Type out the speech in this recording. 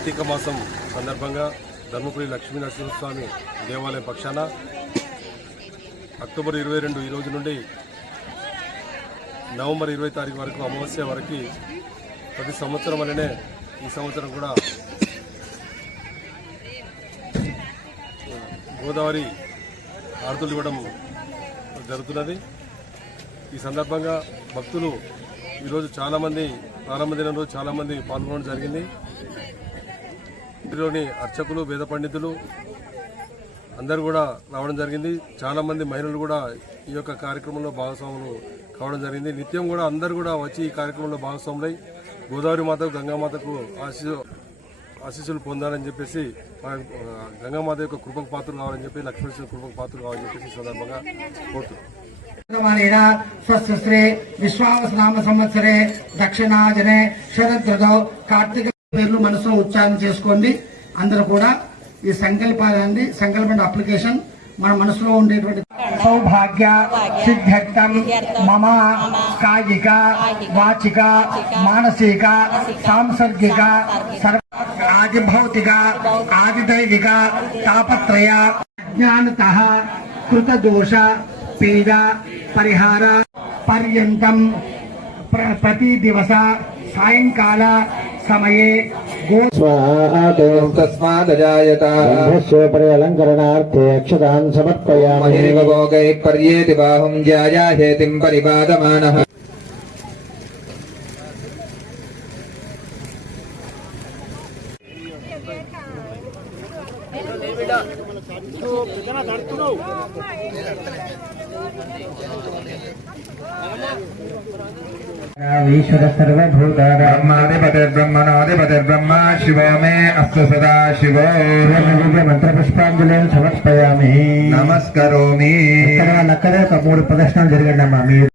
కార్తీక మాసం సందర్భంగా ధర్మపురి లక్ష్మీనరసింహస్వామి దేవాలయం పక్షాన అక్టోబర్ 22 ఈ రోజు నుండి నవంబర్ 20 తారీఖు వరకు అమావాస్య వరకు ప్రతి సంవత్సరం అనేనే ఈ సంవత్సరం కూడా గోదావరి ఆరతులు ఇవ్వడం జరుగుతున్నది. ఈ సందర్భంగా భక్తులు ఈరోజు చాలామంది ప్రారంభ దినం రోజు చాలామంది పాల్గొనడం జరిగింది. ఇందులోని అర్చకులు వేద పండితులు అందరూ కూడా రావడం జరిగింది. చాలామంది మహిళలు కూడా ఈ యొక్క కార్యక్రమంలో భాగస్వాములు కావడం జరిగింది. నిత్యం కూడా అందరూ కూడా వచ్చి ఈ కార్యక్రమంలో భాగస్వాములై గోదావరి మాతకు గంగామాతకు ఆశీస్సులు పొందాలని చెప్పేసి గంగామాత యొక్క కృపకు పాత్రలు కావాలని చెప్పి లక్ష్మీ కృపకు పాత్రలు కావాలని చెప్పేసి సందర్భంగా కోరుతున్నాం. స్వస్త్రే విశ్వావసనామ సంవత్సరే దక్షిణాజనే శరదృతో కార్తీక పేర్లు మనసులో ఉచ్చారణ చేసుకోండి. అందరూ కూడా ఈ సంకల్పం అప్లికేషన్ మన మనసులో ఉండేటువంటి సౌభాగ్య సిద్ధ్యర్థం మమ కాయిక వాచిక మానసిక సాంసర్గిక ఆది భౌతిక ఆది దైవిక తాపత్రయ అజ్ఞానత కృత దోష పీడ పరిహార పర్యంతం ప్రతి దివస సాయంకాల సమయే అలంకరణార్థే అక్షతాన్ సమర్పయామి. పర్యేతి బాహుం జ్యాయాహేతిం పరిపాదమానః. ఈశ్వర సర్వభూతాధిపతిర్బ్రహ్మణోధిపతిర్బ్రహ్మ శివో మే అస్తు సదా శివో. మంత్ర పుష్పాంజలిని సమర్పయామి. నమస్కరోమి. అక్కడే ఒక 3 ప్రదర్శనలు జరిగండి అమ్మా. మీరు